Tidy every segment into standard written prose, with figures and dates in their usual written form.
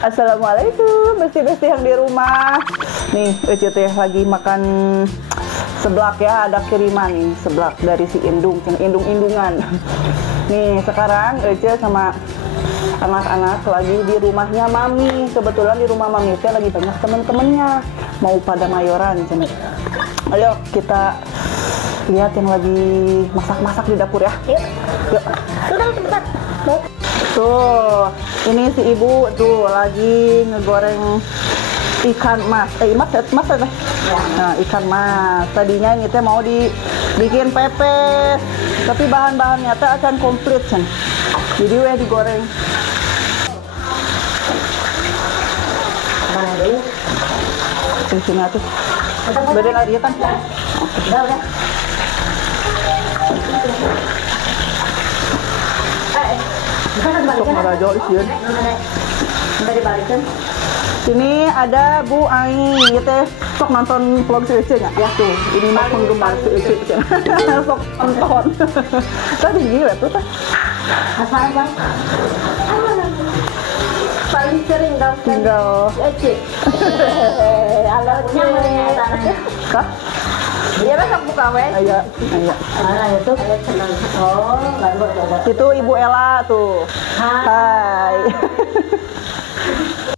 Assalamualaikum besti-besti yang di rumah. Nih, Ece teh lagi makan seblak ya, ada kiriman nih seblak dari si Indung, indung-indungan. Nih, sekarang Ece sama anak-anak lagi di rumahnya Mami. Kebetulan di rumah Mami teh lagi banyak temen-temennya mau pada mayoran. Ayo kita lihat yang lagi masak-masak di dapur ya. Yuk. Yuk. Sebentar. Tuh, ini si ibu tuh lagi ngegoreng ikan mas. Mas apa? Nah, ikan mas. Tadinya ini teh mau dibikin pepes, tapi bahan-bahannya teh akan komplit kan. Jadi weh digoreng. Mana dulu? Di sini atuh. Beda lagi kan? Udah. Sok ngarajo isian. Udah dibalikin. Sini ada Bu Ai, gitu. Sok nonton vlog si Ece nya. Ya tuh, ini mah penggemar si Ece. Sok nonton. Tadi gila tuh teh. Apa bang? Paling sering Tinggal. Ece. Halo Ece. Kah? Dia besok buka weh. Aya. Mana itu? Oh, baru coba. Itu Ibu Ella tuh. Hai.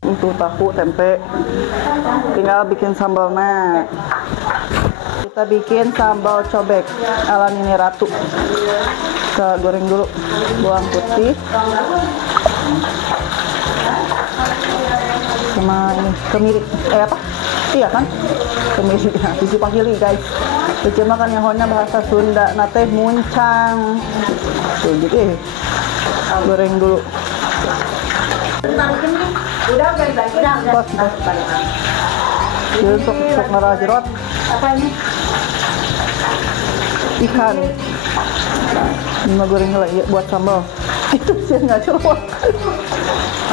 Itu tahu tempe. Tinggal bikin sambalnya. Kita bikin sambal cobek ala Nini Ratu. Kita goreng dulu bawang putih. Sama ini kemiri. Apa? Iya kan? Kemiri. Nah, sisi pahili guys. Ece makan nyahonya bahasa Sunda nate muncang. Tuh gitu. Goreng dulu. Udah balik. Bos. Jadi sok ngarajerot. Apa ini? Ikan. Ini mah goreng lagi buat sambal. Itu sih nggak celup.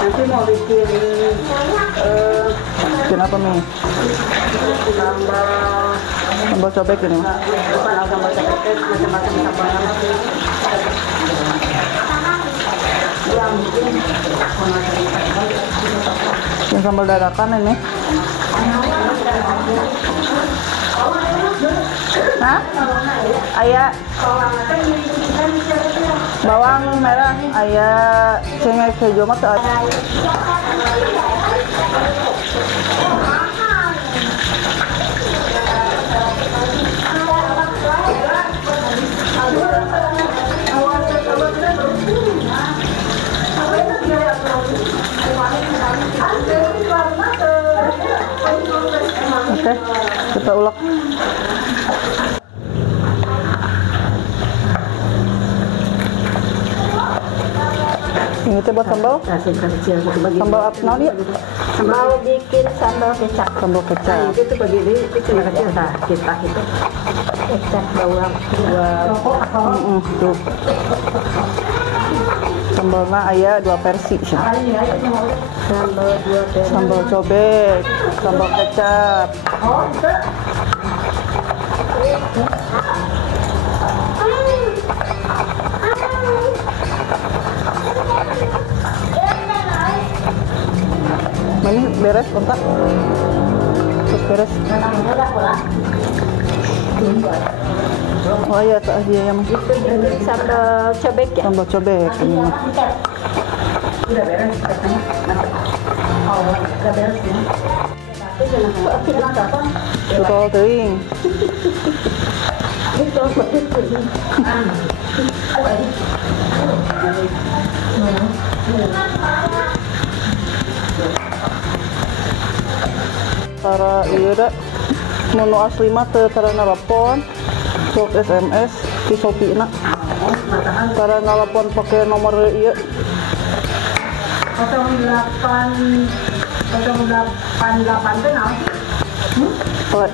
Nanti mau bikin Bikin apa nih? Sambal cobek ini. bukan sambal cobek, macam-macam sambal. Yang sambal dadakan ini. Hah? Aya bawang merah, aya cengkeh keju mah teu aya. Oke, kita ulek. Ini teh buat sambal. Kecil bagi. Sambal apa namanya? Mau bikin sambal kecap. Sambal kecap. Itu tuh bagi ini kecil-kecil nah kita itu kecap bawang Tuh. Sambalnya aya 2 versi sih. sambal 2 versi. Sambal cobek, sambal kecap. Oh, itu. Ini beres kontak. Terus beres. Oh iya, tak aja ya mas. Sambal cobek ya. Sambal cobek ini mah. Udah beres katanya. Oh, udah beres ya. Tutol teuing. Itu betul. Tara ieu da menu asli mah teu tara nelpon, sok SMS di Shopee-na. Tara nelpon pakai nomor ieu. 0888 itu naon sih? Flash.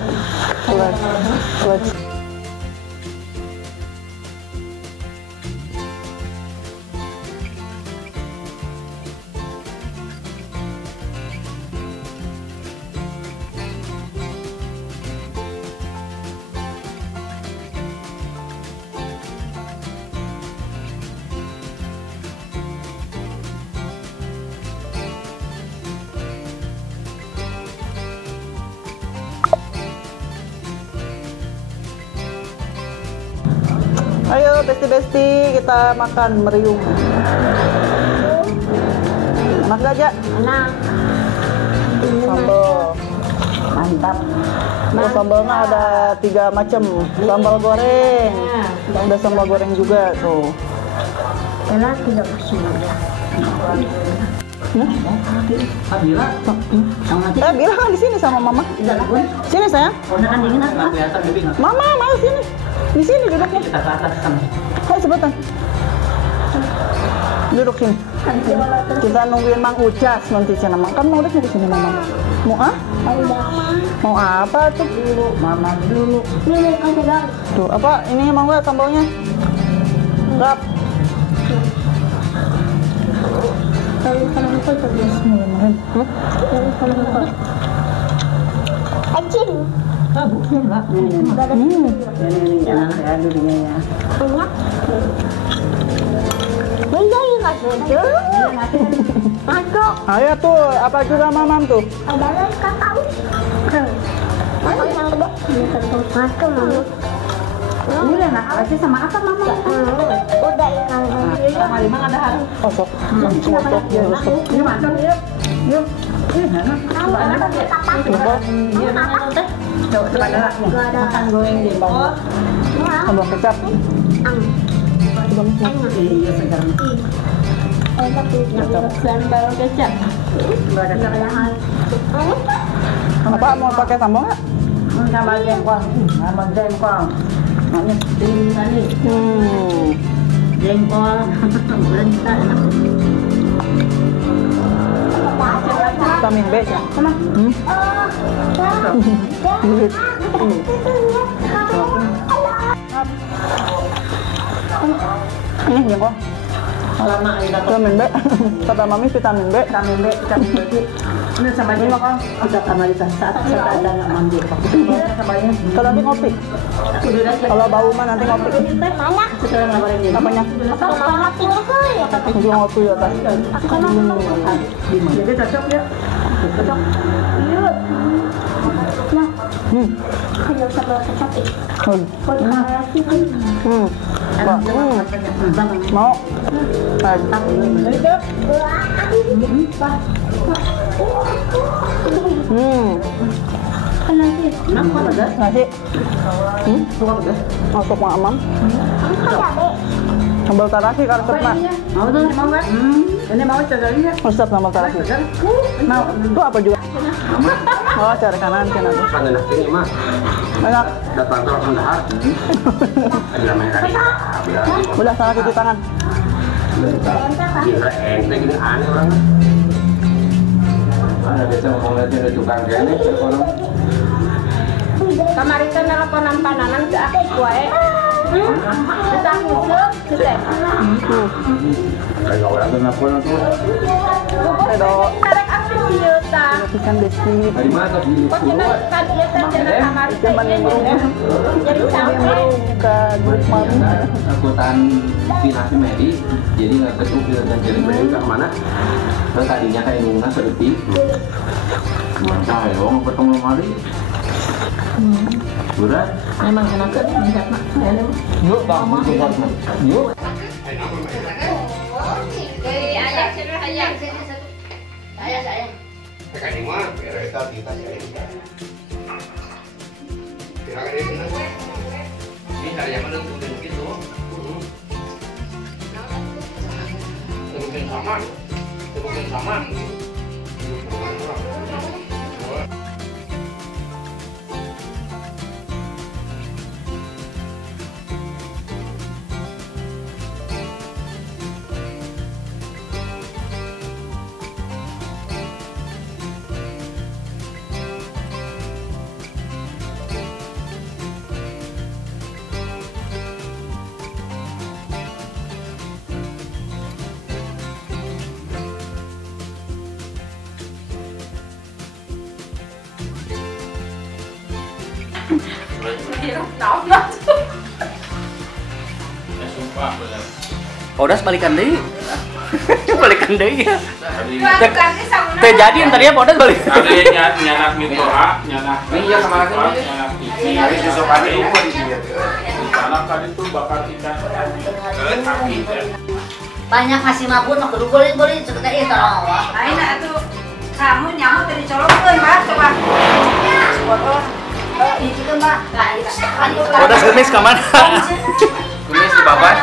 besti-besti kita makan meriung. Enak gak, Jak? Enak. Sambal. Mantap. Oh, sambalnya ada 3 macam. Sambal goreng. Ada sambal goreng juga tuh. Enak tidak masuk. Bilang di sini sama Mama. Sini sayang. Mama mau sini. Di sini duduknya. Ayo cepetan. Duduk sini. Kita nungguin Mang Ucas nanti sana. Kan mau udah di sini Mama. Mau ah? Mau apa tuh? Mama dulu. Ini kasih bang. Tuh apa? Ini mau nggak sambalnya? Rap. Kalau aku terus mulai. Anjing. Bukan lah. Ya dulunya ya. Banyak. Ini kasih masuk. Ayo tuh, apa juga Mamam tuh? Ada lagi kakak. Mana yang ada? Ini masuk mama. Ini lah nak kasih sama apa mama? Udah ikan. Sama lima ada harus. Kosok. Kosok. Ini masuk yuk. Yuk. Makan goreng di bawah. Sambal kecap. Sambal kecap. Apa mau pakai sambal nggak? Sambal jengkol. Sambal jengkol. Maknya ini. Jengkol. Vitamin B ya. Ini jengkol. Lama aja Vitamin B. Kata Mami vitamin B. vitamin B. Ini sama aja makan. Kita analisa saat kita ada nggak mandi. Sambalnya. Kalau nanti ngopi. Kalau bau mah nanti ngopi. Mana? Sekarang ngabarin dia. Apanya? Kalau ngopinya kok. Juga ngopi ya tas. Jadi cocok ya. Cocok. Iya. Nah. Kalau sambal kecap itu. Mau? Nasi. Masuk Mak Amam. Sambal tarasi resepnya. Mau tuh, mau nggak? Ini mau cobain ya? Resep sambal tarasi. Mau? Itu apa juga? Oh, cari kanan kanan. Kan enak ini mah. Enak. Datang terus mendahar. Ada main tadi. Udah sana cuci tangan. Gila enteng gini aneh orang. Ada biasa ngomong lihat ada tukang gini, orang. Kemarin kan nelponan pananan ke aku kue. Kita ngusuk, kita. Kayak orang telepon tuh. Edo. Tarik aku juta. Ikan besi. Dari mana tadi? Kok cina kan dia terjadi kamar saya jadi sampai. Bukan Mami. Angkutan dinasti medis, jadi nggak ketemu dan jadi medis ke mana? Terus tadinya kayak nunggu sedetik. Mantap ya, mau ketemu mari. Udah. Memang enak kan, minta mak. Yuk, bang, yuk. Tekan di mana? Kita kita ini hari yang mana tuh begitu? Mungkin sama, mungkin sama. Podas balikan deui. Balikan deui ya. Teh jadi entar ya Podas balik. Ada nyanak mitoa, nyanak. Iya sama lagi. Nyanak TV. Hari besok hari itu. Nyanak tadi tuh bakar ikan. Banyak masih mabun mah kudu boleh sekedar itu tolong Allah. Aina atuh kamu nyamuk tadi colokkeun Mbak coba. Itu tuh Mbak. Bodas gemis ka mana? Gemis di babat.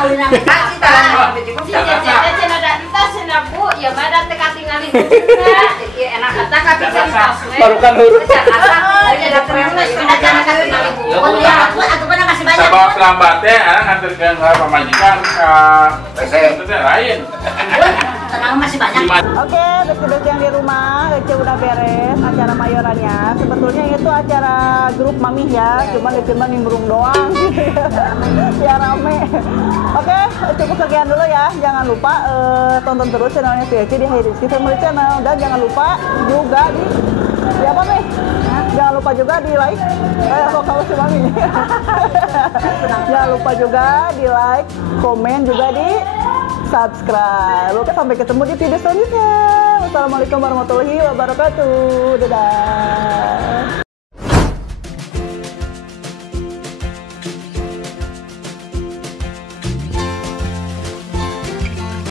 Kasih tangan begitu. Cenah da entas cenah Bu, ya mah da teh katingali bukunya. Enak kata kapisan tos we. Barukan huruf. Ada premes Jangan katingali buku. Oh ya, aku pernah masih banyak. Sabab lambat teh nganterkeun ka pamajikan ka itu teh lain. Tenang masih banyak. Oke, besti-besti yang di rumah, Ece udah beres acara mayorannya. Sebetulnya itu acara grup mami ya, cuman Ece mah nimbrung doang. Ya rame. Oke, cukup sekian dulu ya. Jangan lupa tonton terus channelnya si Ece di Rizky Family Channel. Dan jangan lupa juga di apa nih? Jangan lupa juga di like. Kalau si mami nih. Jangan lupa juga di like, komen juga di subscribe. Oke, sampai ketemu di video selanjutnya. Wassalamualaikum warahmatullahi wabarakatuh. Dadah.